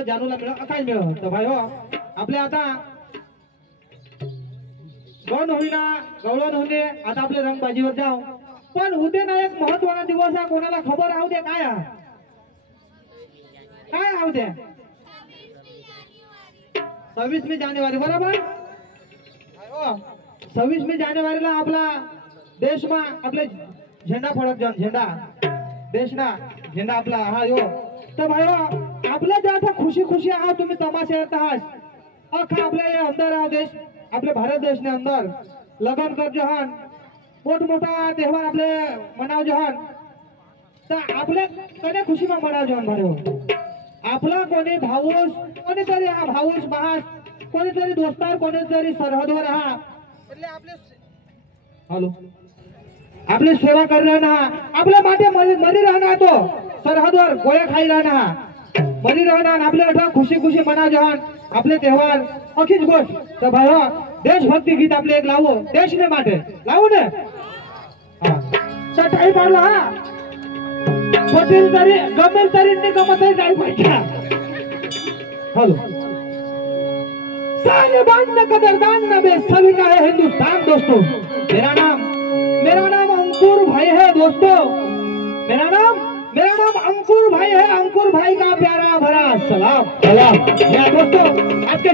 आपल्याला जानूला मिळत काय मिळत तर भाई हो आपल्या आता गण होईना गवळण होणे आता आपले रंगबाजीवर जाऊ पण उद्या ना एक महत्वाचा दिवस आहे कोणाला खबर आऊ दे काय काय आऊ दे 26 जानेवारी बरोबर 26 जानेवारीला आपला देश मा आपले झेंडा फडक झेंडा देश ना झेंडा आपला हा यो तर भाई आपल्या ज्या आता खुशी खुशी आहात तुम्ही तमाशा आहात अख्खा आपल्या अंदर हा देश आपले भारत देश ने अंदर लगन कर जहान मोठमोठा तेव्हार आपले मनाव जहान तर आपल्या कने खुशी में मनाव जहान भाई आपला कोणी भाऊस कोणीतरी हा भाऊस महास कोणीतरी दोस्तार कोणीतरी सरहदवर हा એટલે आपले हॅलो आपली सेवा करणार आपल्या माटे मरी राहणार तो सरहदवर गोळ्या खाई राहणार मरी राहणार आपले अठा खुशी खुशी मना जहान आपले तेव्हार अखीच गोष्ट तर भाई देशभक्ती गीत आपले एक लावो देशने माटे लावू ने हा चटाई पाडलो हा पटेल तरी गमेल तरी निगमत जाई पाहिजे हॅलो साहिबान कदरदान नबे सभी का है हिंदुस्तान दोस्तों मेरा नाम अंकुर भाई है दोस्तों मेरा नाम अंकुर भाई है अंकुर भाई का प्यारा भरा सलाम सलाम दोस्तों आपके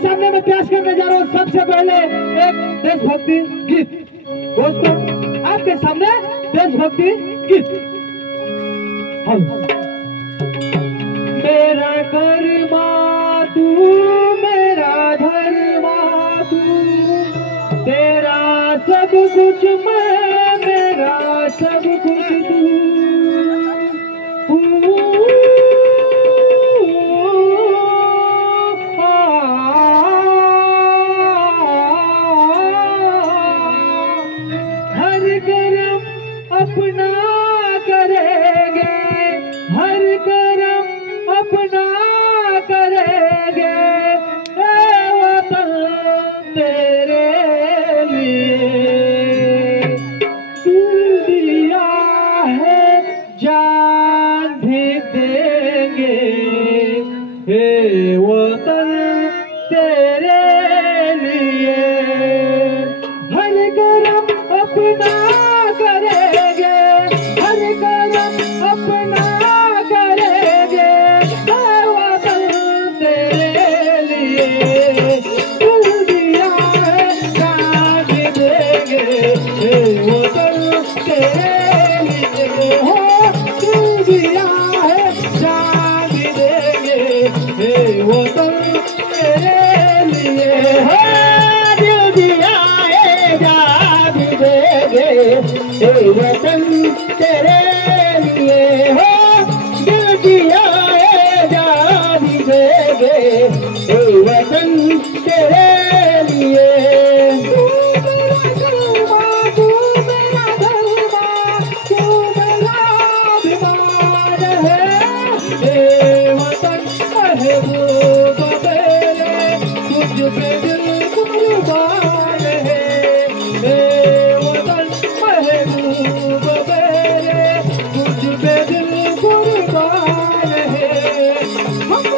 सामने मैं पेश करने जा रहा हूँ सबसे पहले एक देशभक्ति गीत दोस्तों आपके सामने देशभक्ति गीत मेरा कर्मा तू मेरा धर्मा तू तेरा सब कुछ मैं मेरा सब कुछ तू हर कर्म अपना करेंगे हर कर्म अपना करेंगे वतन तेरे लिए दिल दिया है जान भी देंगे हे वतन तेरे लिए हर कर्म अपना करेंगे हर कर्म अपना करेंगे हे वतन तेरे लिए दिल दिया है जान भी देंगे हे वतन तेरे लिए हो दिल दिया है जान भी देंगे हे वतन तेरे लिए हो दिल दिया है जान भी देंगे हे वतन तेरे लिए हो दिल दिया है जान भी देंगे हे वतन तेरे लिए तू मेरा धर्मा तू मेरा अभिमान है हे वतन महबूब मेरे तुझ पे दिल कुर्बान है हे वतन महबूब मेरे तुझ पे दिल कुर्बान है हम